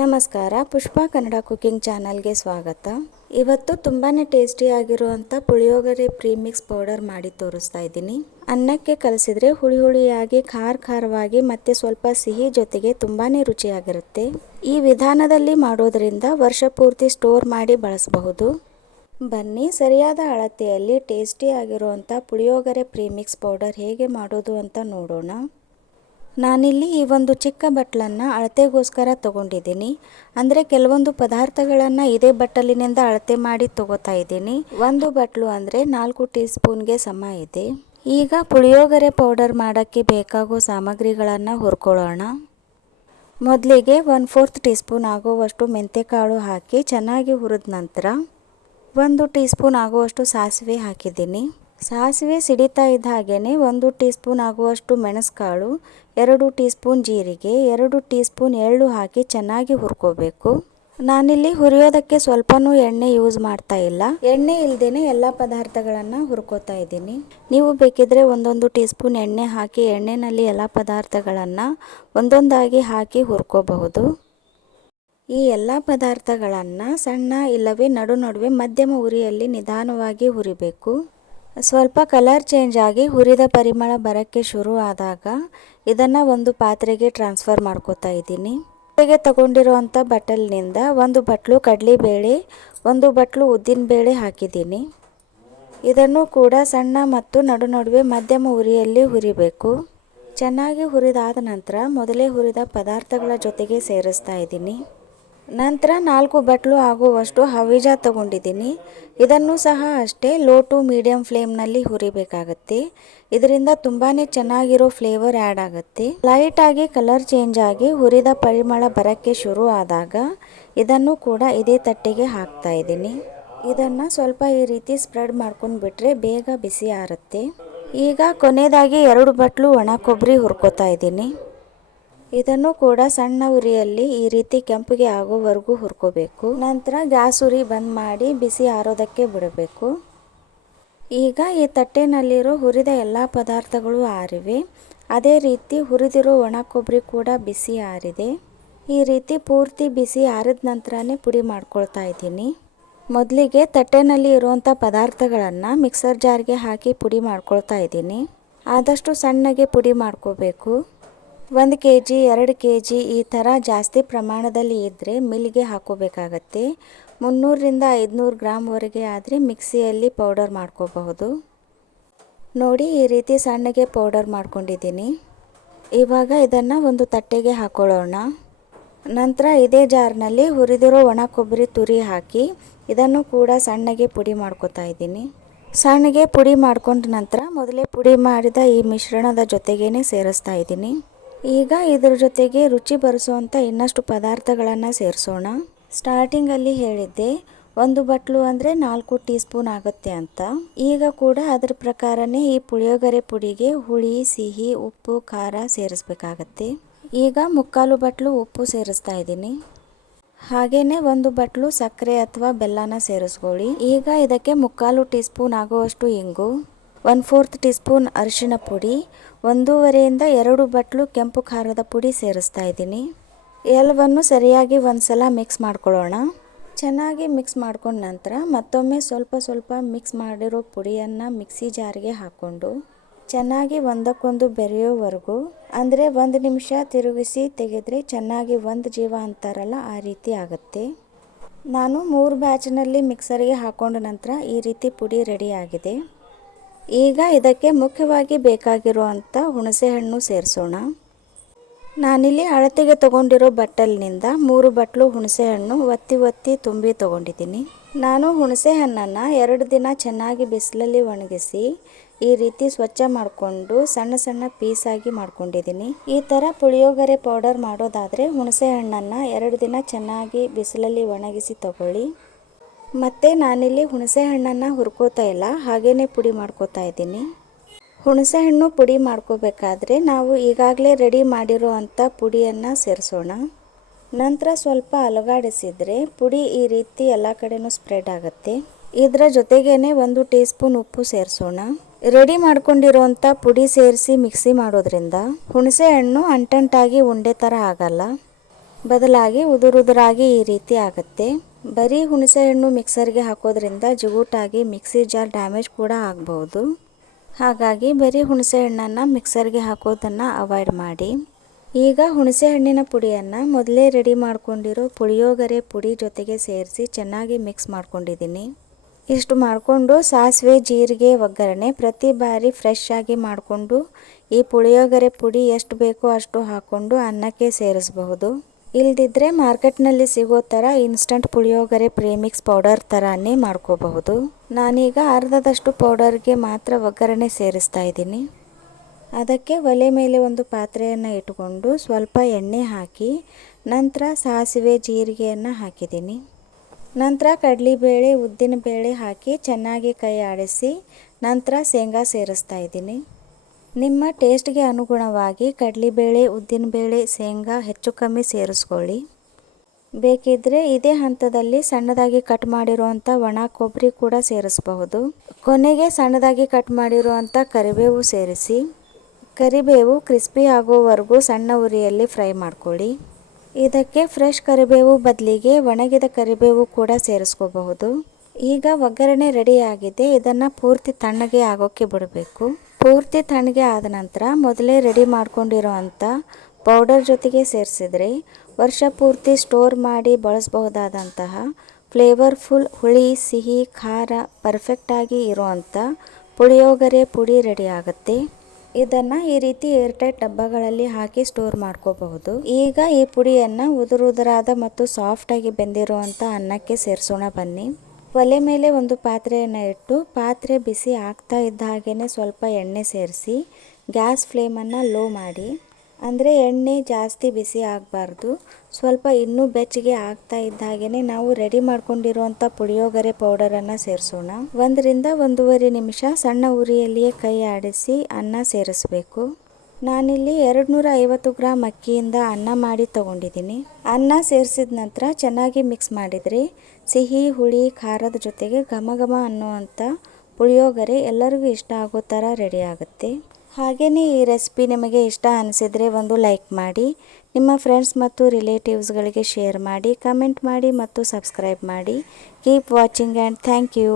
ನಮಸ್ಕಾರ, ಪುಷ್ಪಾ ಕನ್ನಡ ಕುಕಿಂಗ್ ಚಾನಲ್ಗೆ ಸ್ವಾಗತ. ಇವತ್ತು ತುಂಬಾ ಟೇಸ್ಟಿಯಾಗಿರುವಂಥ ಪುಳಿಯೋಗರೆ ಪ್ರೀಮಿಕ್ಸ್ ಪೌಡರ್ ಮಾಡಿ ತೋರಿಸ್ತಾ ಇದ್ದೀನಿ. ಅನ್ನಕ್ಕೆ ಕಲಸಿದ್ರೆ ಹುಳಿ ಹುಳಿಯಾಗಿ ಖಾರವಾಗಿ ಮತ್ತು ಸ್ವಲ್ಪ ಸಿಹಿ ಜೊತೆಗೆ ತುಂಬಾ ರುಚಿಯಾಗಿರುತ್ತೆ. ಈ ವಿಧಾನದಲ್ಲಿ ಮಾಡೋದ್ರಿಂದ ವರ್ಷ ಪೂರ್ತಿ ಸ್ಟೋರ್ ಮಾಡಿ ಬಳಸಬಹುದು. ಬನ್ನಿ, ಸರಿಯಾದ ಅಳತೆಯಲ್ಲಿ ಟೇಸ್ಟಿಯಾಗಿರುವಂಥ ಪುಳಿಯೋಗರೆ ಪ್ರೀಮಿಕ್ಸ್ ಪೌಡರ್ ಹೇಗೆ ಮಾಡೋದು ಅಂತ ನೋಡೋಣ. ನಾನಿಲ್ಲಿ ಈ ಒಂದು ಚಿಕ್ಕ ಬಟ್ಲನ್ನು ಅಳತೆಗೋಸ್ಕರ ತಗೊಂಡಿದ್ದೀನಿ. ಅಂದರೆ ಕೆಲವೊಂದು ಪದಾರ್ಥಗಳನ್ನು ಇದೇ ಬಟ್ಟಲಿನಿಂದ ಅಳತೆ ಮಾಡಿ ತಗೋತಾ ಇದ್ದೀನಿ. ಒಂದು ಬಟ್ಲು ಅಂದರೆ 4 ಟೀ ಸ್ಪೂನ್ಗೆ ಸಮ ಇದೆ. ಈಗ ಪುಳಿಯೋಗರೆ ಪೌಡರ್ ಮಾಡೋಕ್ಕೆ ಬೇಕಾಗೋ ಸಾಮಗ್ರಿಗಳನ್ನು ಹುರ್ಕೊಳ್ಳೋಣ. ಮೊದಲಿಗೆ 1/4 ಟೀ ಸ್ಪೂನ್ ಆಗುವಷ್ಟು ಮೆಂತ್ಯಕಾಳು ಹಾಕಿ ಚೆನ್ನಾಗಿ ಹುರಿದ ನಂತರ 1 ಟೀ ಸ್ಪೂನ್ ಆಗುವಷ್ಟು ಸಾಸಿವೆ ಹಾಕಿದ್ದೀನಿ. ಸಾಸಿವೆ ಸಿಡಿತಾ ಇದ್ದ ಹಾಗೆಯೇ 1 ಟೀ ಸ್ಪೂನ್ ಆಗುವಷ್ಟು ಮೆಣಸುಕಾಳು, 2 ಟೀ ಸ್ಪೂನ್ ಜೀರಿಗೆ, 2 ಟೀ ಸ್ಪೂನ್ ಎಳ್ಳು ಹಾಕಿ ಚೆನ್ನಾಗಿ ಹುರ್ಕೋಬೇಕು. ನಾನಿಲ್ಲಿ ಹುರಿಯೋದಕ್ಕೆ ಸ್ವಲ್ಪನೂ ಎಣ್ಣೆ ಯೂಸ್ ಮಾಡ್ತಾ ಇಲ್ಲ. ಎಣ್ಣೆ ಇಲ್ಲದೇನೆ ಎಲ್ಲ ಪದಾರ್ಥಗಳನ್ನು ಹುರ್ಕೋತಾ ಇದ್ದೀನಿ. ನೀವು ಬೇಕಿದ್ರೆ 1 ಟೀ ಸ್ಪೂನ್ ಎಣ್ಣೆ ಹಾಕಿ ಎಣ್ಣೆನಲ್ಲಿ ಎಲ್ಲ ಪದಾರ್ಥಗಳನ್ನು ಒಂದೊಂದಾಗಿ ಹಾಕಿ ಹುರ್ಕೋಬಹುದು. ಈ ಎಲ್ಲ ಪದಾರ್ಥಗಳನ್ನು ಸಣ್ಣ ಇಲ್ಲವೇ ನಡುವೆ ಮಧ್ಯಮ ಉರಿಯಲ್ಲಿ ನಿಧಾನವಾಗಿ ಹುರಿಬೇಕು. ಸ್ವಲ್ಪ ಕಲರ್ ಚೇಂಜ್ ಆಗಿ ಹುರಿದ ಪರಿಮಳ ಬರೋಕ್ಕೆ ಶುರು ಆದಾಗ ಇದನ್ನು ಒಂದು ಪಾತ್ರೆಗೆ ಟ್ರಾನ್ಸ್ಫರ್ ಮಾಡ್ಕೋತಾ ಇದ್ದೀನಿ. ಪಾತ್ರೆಗೆ ತಗೊಂಡಿರುವಂಥ ಬಟ್ಟಲಿನಿಂದ 1 ಬಟ್ಲು ಕಡಲೆಬೇಳೆ, 1 ಬಟ್ಲು ಉದ್ದಿನಬೇಳೆ ಹಾಕಿದ್ದೀನಿ. ಇದನ್ನು ಕೂಡ ಸಣ್ಣ ಮತ್ತು ನಡುವೆ ಮಧ್ಯಮ ಉರಿಯಲ್ಲಿ ಹುರಿಬೇಕು. ಚೆನ್ನಾಗಿ ಹುರಿದಾದ ನಂತರ ಮೊದಲೇ ಹುರಿದ ಪದಾರ್ಥಗಳ ಜೊತೆಗೆ ಸೇರಿಸ್ತಾ ಇದ್ದೀನಿ. ನಂತರ 4 ಬಟ್ಲು ಆಗುವಷ್ಟು ಹವಿಜ ತಗೊಂಡಿದ್ದೀನಿ. ಇದನ್ನು ಸಹ ಅಷ್ಟೇ ಲೋ ಟು ಮೀಡಿಯಂ ಫ್ಲೇಮ್ನಲ್ಲಿ ಹುರಿಬೇಕಾಗತ್ತೆ. ಇದರಿಂದ ತುಂಬಾ ಚೆನ್ನಾಗಿರೋ ಫ್ಲೇವರ್ ಆ್ಯಡ್ ಆಗುತ್ತೆ. ಲೈಟಾಗಿ ಕಲರ್ ಚೇಂಜ್ ಆಗಿ ಹುರಿದ ಪರಿಮಳ ಬರೋಕ್ಕೆ ಶುರು ಆದಾಗ ಇದನ್ನು ಕೂಡ ಇದೇ ತಟ್ಟೆಗೆ ಹಾಕ್ತಾ ಇದ್ದೀನಿ. ಇದನ್ನು ಸ್ವಲ್ಪ ಈ ರೀತಿ ಸ್ಪ್ರೆಡ್ ಮಾಡ್ಕೊಂಡು ಬಿಟ್ಟರೆ ಬೇಗ ಬಿಸಿ ಆರುತ್ತೆ. ಈಗ ಕೊನೆಯದಾಗಿ 2 ಬಟ್ಲು ಒಣ ಕೊಬ್ಬರಿ ಹುರ್ಕೋತಾ ಇದ್ದೀನಿ. ಇದನ್ನು ಕೂಡ ಸಣ್ಣ ಉರಿಯಲ್ಲಿ ಈ ರೀತಿ ಕೆಂಪಗೆ ಆಗೋವರೆಗೂ ಹುರ್ಕೋಬೇಕು. ನಂತರ ಗ್ಯಾಸ್ ಉರಿ ಬಂದ್ ಮಾಡಿ ಬಿಸಿ ಆರೋದಕ್ಕೆ ಬಿಡಬೇಕು. ಈಗ ಈ ತಟ್ಟೆನಲ್ಲಿರೋ ಹುರಿದ ಎಲ್ಲ ಪದಾರ್ಥಗಳು ಆರಿವೆ. ಅದೇ ರೀತಿ ಹುರಿದಿರೋ ಒಣ ಕೊಬ್ಬರಿ ಕೂಡ ಬಿಸಿ ಆರಿದೆ. ಈ ರೀತಿ ಪೂರ್ತಿ ಬಿಸಿ ಆರಿದ ನಂತರನೇ ಪುಡಿ ಮಾಡ್ಕೊಳ್ತಾ ಇದ್ದೀನಿ. ಮೊದಲಿಗೆ ತಟ್ಟೆನಲ್ಲಿ ಇರುವಂಥ ಪದಾರ್ಥಗಳನ್ನು ಮಿಕ್ಸರ್ ಜಾರ್ಗೆ ಹಾಕಿ ಪುಡಿ ಮಾಡ್ಕೊಳ್ತಾ ಇದ್ದೀನಿ. ಆದಷ್ಟು ಸಣ್ಣಗೆ ಪುಡಿ ಮಾಡ್ಕೋಬೇಕು. 1 kg 2 kg ಈ ಥರ ಜಾಸ್ತಿ ಪ್ರಮಾಣದಲ್ಲಿ ಇದ್ದರೆ ಮಿಲ್ಗೆ ಹಾಕೋಬೇಕಾಗತ್ತೆ. 300ರಿಂದ 500 ಗ್ರಾಮ್ವರೆಗೆ ಆದರೆ ಮಿಕ್ಸಿಯಲ್ಲಿ ಪೌಡರ್ ಮಾಡ್ಕೋಬಹುದು. ನೋಡಿ, ಈ ರೀತಿ ಸಣ್ಣಗೆ ಪೌಡರ್ ಮಾಡ್ಕೊಂಡಿದ್ದೀನಿ. ಇವಾಗ ಇದನ್ನು ಒಂದು ತಟ್ಟೆಗೆ ಹಾಕೊಳ್ಳೋಣ. ನಂತರ ಇದೇ ಜಾರ್ನಲ್ಲಿ ಹುರಿದಿರೋ ಒಣ ಕೊಬ್ಬರಿ ತುರಿ ಹಾಕಿ ಇದನ್ನು ಕೂಡ ಸಣ್ಣಗೆ ಪುಡಿ ಮಾಡ್ಕೋತಾ ಇದ್ದೀನಿ. ಸಣ್ಣಗೆ ಪುಡಿ ಮಾಡ್ಕೊಂಡ ನಂತರ ಮೊದಲೇ ಪುಡಿ ಮಾಡಿದ ಈ ಮಿಶ್ರಣದ ಜೊತೆಗೇ ಸೇರಿಸ್ತಾ ಇದ್ದೀನಿ. ಈಗ ಇದರ ಜೊತೆಗೆ ರುಚಿ ಬರಿಸುವಂಥ ಇನ್ನಷ್ಟು ಪದಾರ್ಥಗಳನ್ನು ಸೇರಿಸೋಣ. ಸ್ಟಾರ್ಟಿಂಗಲ್ಲಿ ಹೇಳಿದ್ದೆ 1 ಬಟ್ಲು ಅಂದರೆ 4 ಟೀ ಸ್ಪೂನ್ ಆಗುತ್ತೆ ಅಂತ. ಈಗ ಕೂಡ ಅದರ ಪ್ರಕಾರನೇ ಈ ಪುಳಿಯೋಗರೆ ಪುಡಿಗೆ ಹುಳಿ, ಸಿಹಿ, ಉಪ್ಪು, ಖಾರ ಸೇರಿಸ್ಬೇಕಾಗತ್ತೆ. ಈಗ 3/4 ಬಟ್ಲು ಉಪ್ಪು ಸೇರಿಸ್ತಾ ಇದ್ದೀನಿ. ಹಾಗೆಯೇ 1 ಬಟ್ಲು ಸಕ್ಕರೆ ಅಥವಾ ಬೆಲ್ಲನ ಸೇರಿಸ್ಕೊಳ್ಳಿ. ಈಗ ಇದಕ್ಕೆ 3/4 ಟೀ ಸ್ಪೂನ್ ಆಗುವಷ್ಟು ಇಂಗು, 1/4 ಟೀ ಸ್ಪೂನ್ ಅರಿಶಿಣ ಪುಡಿ, 1.5ರಿಂದ 2 ಬಟ್ಲು ಕೆಂಪು ಖಾರದ ಪುಡಿ ಸೇರಿಸ್ತಾ ಇದ್ದೀನಿ. ಎಲ್ಲವನ್ನು ಸರಿಯಾಗಿ ಒಂದ್ಸಲ ಮಿಕ್ಸ್ ಮಾಡ್ಕೊಳ್ಳೋಣ. ಚೆನ್ನಾಗಿ ಮಿಕ್ಸ್ ಮಾಡ್ಕೊಂಡ ನಂತರ ಮತ್ತೊಮ್ಮೆ ಸ್ವಲ್ಪ ಮಿಕ್ಸ್ ಮಾಡಿರೋ ಪುಡಿಯನ್ನು ಮಿಕ್ಸಿ ಜಾರ್ಗೆ ಹಾಕ್ಕೊಂಡು ಚೆನ್ನಾಗಿ ಒಂದಕ್ಕೊಂದು ಬೆರೆಯೋವರೆಗೂ, ಅಂದರೆ 1 ನಿಮಿಷ ತಿರುಗಿಸಿ ತೆಗೆದ್ರೆ ಚೆನ್ನಾಗಿ ಒಂದು ಜೀವ ಅಂತಾರಲ್ಲ ಆ ರೀತಿ ಆಗುತ್ತೆ. ನಾನು 3 ಬ್ಯಾಚ್ನಲ್ಲಿ ಮಿಕ್ಸರ್ಗೆ ಹಾಕೊಂಡ ನಂತರ ಈ ರೀತಿ ಪುಡಿ ರೆಡಿ ಆಗಿದೆ. ಈಗ ಇದಕ್ಕೆ ಮುಖ್ಯವಾಗಿ ಬೇಕಾಗಿರುವಂಥ ಹುಣಸೆಹಣ್ಣು ಸೇರಿಸೋಣ. ನಾನಿಲ್ಲಿ ಅಳತೆಗೆ ತಗೊಂಡಿರೋ ಬಟ್ಟಲಿನಿಂದ 3 ಬಟ್ಲು ಹುಣಸೆಹಣ್ಣು ಒತ್ತಿ ತುಂಬಿ ತಗೊಂಡಿದ್ದೀನಿ. ನಾನು ಹುಣಸೆಹಣ್ಣನ್ನು 2 ದಿನ ಚೆನ್ನಾಗಿ ಬಿಸಿಲಲ್ಲಿ ಒಣಗಿಸಿ ಈ ರೀತಿ ಸ್ವಚ್ಛ ಮಾಡಿಕೊಂಡು ಸಣ್ಣ ಪೀಸಾಗಿ ಮಾಡ್ಕೊಂಡಿದ್ದೀನಿ. ಈ ಥರ ಪುಳಿಯೋಗರೆ ಪೌಡರ್ ಮಾಡೋದಾದರೆ ಹುಣಸೆಹಣ್ಣನ್ನು 2 ದಿನ ಚೆನ್ನಾಗಿ ಬಿಸಿಲಲ್ಲಿ ಒಣಗಿಸಿ ತಗೊಳ್ಳಿ. ಮತ್ತು ನಾನಿಲ್ಲಿ ಹುಣಸೆ ಹಣ್ಣನ್ನು ಹುರ್ಕೋತಾ ಇಲ್ಲ, ಹಾಗೇ ಪುಡಿ ಮಾಡ್ಕೋತಾ ಇದ್ದೀನಿ. ಹುಣಸೆ ಹಣ್ಣು ಪುಡಿ ಮಾಡ್ಕೋಬೇಕಾದ್ರೆ ನಾವು ಈಗಾಗಲೇ ರೆಡಿ ಮಾಡಿರೋ ಅಂಥ ಪುಡಿಯನ್ನು ಸೇರಿಸೋಣ. ನಂತರ ಸ್ವಲ್ಪ ಅಲುಗಾಡಿಸಿದರೆ ಪುಡಿ ಈ ರೀತಿ ಎಲ್ಲ ಕಡೆನೂ ಸ್ಪ್ರೆಡ್ ಆಗುತ್ತೆ. ಇದರ ಜೊತೆಗೇ 1 ಟೀ ಸ್ಪೂನ್ ಉಪ್ಪು ಸೇರಿಸೋಣ. ರೆಡಿ ಮಾಡ್ಕೊಂಡಿರೋಂಥ ಪುಡಿ ಸೇರಿಸಿ ಮಿಕ್ಸಿ ಮಾಡೋದ್ರಿಂದ ಹುಣಸೆ ಹಣ್ಣು ಅಂಟಂಟಾಗಿ ಉಂಡೆ ಥರ ಆಗಲ್ಲ. ಬದಲಾಗಿ ಉದುರುದುರಾಗಿ ಈ ರೀತಿ ಆಗುತ್ತೆ. ಬರೀ ಹುಣಸೆ ಹಣ್ಣು ಮಿಕ್ಸರ್ಗೆ ಹಾಕೋದ್ರಿಂದ ಜಿಗುಟಾಗಿ ಮಿಕ್ಸಿ ಜಾರ್ ಡ್ಯಾಮೇಜ್ ಕೂಡ ಆಗಬಹುದು. ಹಾಗಾಗಿ ಬರೀ ಹುಣಸೆ ಹಣ್ಣನ್ನು ಮಿಕ್ಸರ್ಗೆ ಹಾಕೋದನ್ನು ಅವಾಯ್ಡ್ ಮಾಡಿ. ಈಗ ಹುಣಸೆ ಹಣ್ಣಿನ ಪುಡಿಯನ್ನು ಮೊದಲೇ ರೆಡಿ ಮಾಡ್ಕೊಂಡಿರೋ ಪುಳಿಯೋಗರೆ ಪುಡಿ ಜೊತೆಗೆ ಸೇರಿಸಿ ಚೆನ್ನಾಗಿ ಮಿಕ್ಸ್ ಮಾಡ್ಕೊಂಡಿದ್ದೀನಿ. ಇಷ್ಟು ಮಾಡಿಕೊಂಡು ಸಾಸಿವೆ ಜೀರಿಗೆ ಒಗ್ಗರಣೆ ಪ್ರತಿ ಬಾರಿ ಫ್ರೆಶ್ ಆಗಿ ಮಾಡಿಕೊಂಡು ಈ ಪುಳಿಯೋಗರೆ ಪುಡಿ ಎಷ್ಟು ಬೇಕೋ ಅಷ್ಟು ಹಾಕ್ಕೊಂಡು ಅನ್ನಕ್ಕೆ ಸೇರಿಸಬಹುದು. ಇಲ್ದಿದ್ರೆ ಮಾರ್ಕೆಟ್ನಲ್ಲಿ ಸಿಗೋ ಥರ ಇನ್ಸ್ಟಂಟ್ ಪುಳಿಯೋಗರೆ ಪ್ರೀಮಿಕ್ಸ್ ಪೌಡರ್ ಥರನೇ ಮಾಡ್ಕೋಬಹುದು. ನಾನೀಗ ಅರ್ಧದಷ್ಟು ಪೌಡರ್ಗೆ ಮಾತ್ರ ಒಗ್ಗರಣೆ ಸೇರಿಸ್ತಾ ಇದ್ದೀನಿ. ಅದಕ್ಕೆ ಒಲೆ ಮೇಲೆ ಒಂದು ಪಾತ್ರೆಯನ್ನು ಇಟ್ಕೊಂಡು ಸ್ವಲ್ಪ ಎಣ್ಣೆ ಹಾಕಿ ನಂತರ ಸಾಸಿವೆ ಜೀರಿಗೆಯನ್ನು ಹಾಕಿದ್ದೀನಿ. ನಂತರ ಕಡಲೆಬೇಳೆ ಉದ್ದಿನಬೇಳೆ ಹಾಕಿ ಚೆನ್ನಾಗಿ ಕೈ ಆಡಿಸಿ ನಂತರ ಶೇಂಗಾ ಸೇರಿಸ್ತಾ ಇದ್ದೀನಿ. ನಿಮ್ಮ ಟೇಸ್ಟ್ಗೆ ಅನುಗುಣವಾಗಿ ಕಡಲೆಬೇಳೆ ಉದ್ದಿನಬೇಳೆ ಶೇಂಗಾ ಹೆಚ್ಚು ಕಮ್ಮಿ ಸೇರಿಸ್ಕೊಳ್ಳಿ. ಬೇಕಿದ್ದರೆ ಇದೇ ಹಂತದಲ್ಲಿ ಸಣ್ಣದಾಗಿ ಕಟ್ ಮಾಡಿರುವಂಥ ಒಣ ಕೊಬ್ಬರಿ ಕೂಡ ಸೇರಿಸಬಹುದು. ಕೊನೆಗೆ ಸಣ್ಣದಾಗಿ ಕಟ್ ಮಾಡಿರುವಂಥ ಕರಿಬೇವು ಸೇರಿಸಿ ಕರಿಬೇವು ಕ್ರಿಸ್ಪಿ ಆಗೋವರೆಗೂ ಸಣ್ಣ ಉರಿಯಲ್ಲಿ ಫ್ರೈ ಮಾಡ್ಕೊಳ್ಳಿ. ಇದಕ್ಕೆ ಫ್ರೆಶ್ ಕರಿಬೇವು ಬದಲಿಗೆ ಒಣಗಿದ ಕರಿಬೇವು ಕೂಡ ಸೇರಿಸ್ಕೋಬಹುದು. ಈಗ ಒಗ್ಗರಣೆ ರೆಡಿ ಆಗಿದೆ. ಇದನ್ನು ಪೂರ್ತಿ ತಣ್ಣಗೆ ಆಗೋಕ್ಕೆ ಬಿಡಬೇಕು. ಪೂರ್ತಿ ತಣ್ಣಗೆ ಆದ ನಂತರ ಮೊದಲೇ ರೆಡಿ ಮಾಡ್ಕೊಂಡಿರೋವಂಥ ಪೌಡರ್ ಜೊತೆಗೆ ಸೇರಿಸಿದರೆ ವರ್ಷ ಪೂರ್ತಿ ಸ್ಟೋರ್ ಮಾಡಿ ಬಳಸಬಹುದಾದಂತಹ ಫ್ಲೇವರ್ಫುಲ್ ಹುಳಿ ಸಿಹಿ ಖಾರ ಪರ್ಫೆಕ್ಟಾಗಿ ಇರುವಂಥ ಪುಳಿಯೋಗರೆ ಪುಡಿ ರೆಡಿ ಆಗುತ್ತೆ. ಇದನ್ನು ಈ ರೀತಿ ಏರ್ಟೈಟ್ ಡಬ್ಬಗಳಲ್ಲಿ ಹಾಕಿ ಸ್ಟೋರ್ ಮಾಡ್ಕೋಬಹುದು. ಈಗ ಈ ಪುಡಿಯನ್ನು ಉದುರುದುರಾದ ಮತ್ತು ಸಾಫ್ಟಾಗಿ ಬೆಂದಿರುವಂಥ ಅನ್ನಕ್ಕೆ ಸೇರಿಸೋಣ ಬನ್ನಿ. ಒಲೆ ಮೇಲೆ ಒಂದು ಪಾತ್ರೆಯನ್ನು ಇಟ್ಟು ಪಾತ್ರೆ ಬಿಸಿ ಆಗ್ತಾ ಇದ್ದ ಹಾಗೇ ಸ್ವಲ್ಪ ಎಣ್ಣೆ ಸೇರಿಸಿ ಗ್ಯಾಸ್ ಫ್ಲೇಮನ್ನು ಲೋ ಮಾಡಿ. ಅಂದರೆ ಎಣ್ಣೆ ಜಾಸ್ತಿ ಬಿಸಿ ಆಗಬಾರ್ದು. ಸ್ವಲ್ಪ ಇನ್ನೂ ಬೆಚ್ಚಗೆ ಆಗ್ತಾ ಇದ್ದ ಹಾಗೇ ನಾವು ರೆಡಿ ಮಾಡ್ಕೊಂಡಿರುವಂಥ ಪುಳಿಯೋಗರೆ ಪೌಡರನ್ನು ಸೇರಿಸೋಣ. 1 ರಿಂದ 1.5 ನಿಮಿಷ ಸಣ್ಣ ಉರಿಯಲ್ಲಿಯೇ ಕೈ ಆಡಿಸಿ ಅನ್ನ ಸೇರಿಸಬೇಕು. ನಾನಿಲ್ಲಿ 250 ಗ್ರಾಮ್ ಅಕ್ಕಿಯಿಂದ ಅನ್ನ ಮಾಡಿ ತಗೊಂಡಿದ್ದೀನಿ. ಅನ್ನ ಸೇರಿಸಿದ ನಂತರ ಚೆನ್ನಾಗಿ ಮಿಕ್ಸ್ ಮಾಡಿದರೆ ಸಿಹಿ ಹುಳಿ ಖಾರದ ಜೊತೆಗೆ ಘಮ ಘಮ ಅನ್ನುವಂಥ ಪುಳಿಯೋಗರೆ ಎಲ್ಲರಿಗೂ ಇಷ್ಟ ಆಗೋ ಥರ ರೆಡಿ ಆಗುತ್ತೆ. ಹಾಗೆಯೇ ಈ ರೆಸಿಪಿ ನಿಮಗೆ ಇಷ್ಟ ಅನಿಸಿದರೆ ಒಂದು ಲೈಕ್ ಮಾಡಿ, ನಿಮ್ಮ ಫ್ರೆಂಡ್ಸ್ ಮತ್ತು ರಿಲೇಟಿವ್ಸ್ಗಳಿಗೆ ಶೇರ್ ಮಾಡಿ, ಕಮೆಂಟ್ ಮಾಡಿ ಮತ್ತು ಸಬ್ಸ್ಕ್ರೈಬ್ ಮಾಡಿ. Keep watching and thank you.